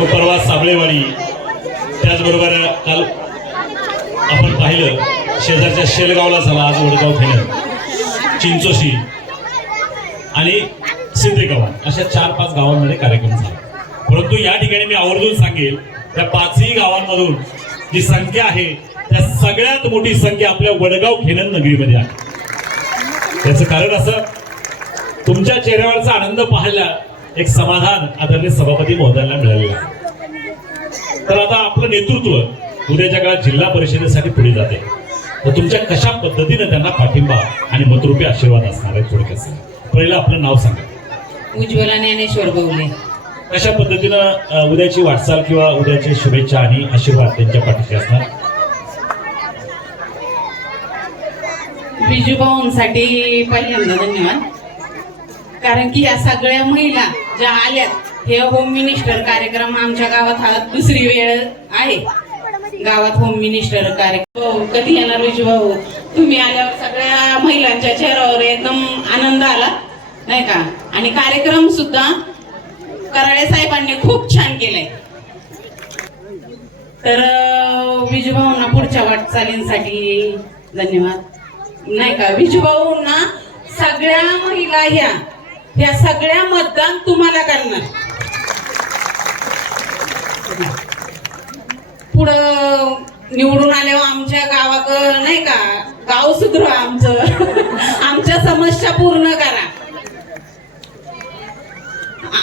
व परवा साबळेवाडी. त्याचबरोबर काल आपण पाहिलं शेजारच्या शेलगावला झाला आज वडगाव फेनर चिंचोशी आणि सिंदे अशा चार पाच गावांमध्ये कार्यक्रम झाला. परंतु या ठिकाणी मी आवर्जून सांगेल त्या पाचही गावांमधून जी संख्या आहे त्या सगळ्यात मोठी संख्या आपल्या वडगाव खेनन नगरीमध्ये आहे. त्याचं कारण असं तुमच्या चेहऱ्यावरचा आनंद पाहायला एक समाधान आदरणीय सभापती महोदयांना मिळालेलं आहे. तर आता आपलं नेतृत्व उद्याच्या काळात जिल्हा परिषदेसाठी पुढे जाते. तर तुमच्या कशा पद्धतीने त्यांना पाठिंबा आणि मतरूपी आशीर्वाद असणार आहे थोडक्यात पहिलं आपलं नाव सांगा. उज्ज्वला ज्ञानेश्वर गवले. कशा पद्धतीनं उद्याची वाटचाल किंवा उद्याची शुभेच्छा आणि आशीर्वाद त्यांच्या पाठीशी असणार? बिजू भाऊंसाठी पहिल्यांदा धन्यवाद. कारण की या सगळ्या महिला ज्या आल्यात हे होम मिनिस्टर कार्यक्रम आमच्या गावात हा दुसरी वेळ आहे. गावात होम मिनिस्टर कार्यक्रम. हो, कधी येणार विजू भाऊ? तुम्ही आल्यावर सगळ्या महिलांच्या चेहऱ्यावर एकदम आनंद आला नाही का? आणि कार्यक्रम सुद्धा कराळे साहेबांनी खूप छान केलाय. तर अं, विजूभाऊंना पुढच्या वाटचालींसाठी धन्यवाद. नाही का? विजूभाऊंना सगळ्या महिला ह्या ह्या सगळ्या मतदान तुम्हाला करणार. पुढं निवडून आल्यावर आमच्या गावाक नाही का गाव सुधरवा आमचं. आमच्या समस्या पूर्ण करा.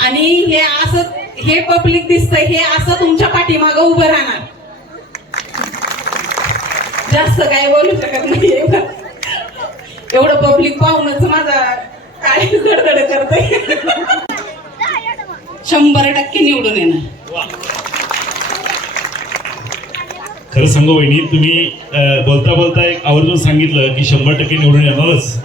आणि हे असं हे पब्लिक दिसतंय हे असं तुमच्या पाठीमागं उभं राहणार. जास्त काय बोलू शकत नाही. एवढं पब्लिक पाहूनच माझा काय गडगड करते शंभर टक्के निवडून येणार. खरं सांगू वहिनी तुम्ही अ, बोलता बोलता एक आवर्जून सांगितलं की शंभर टक्के निवडून येणारच.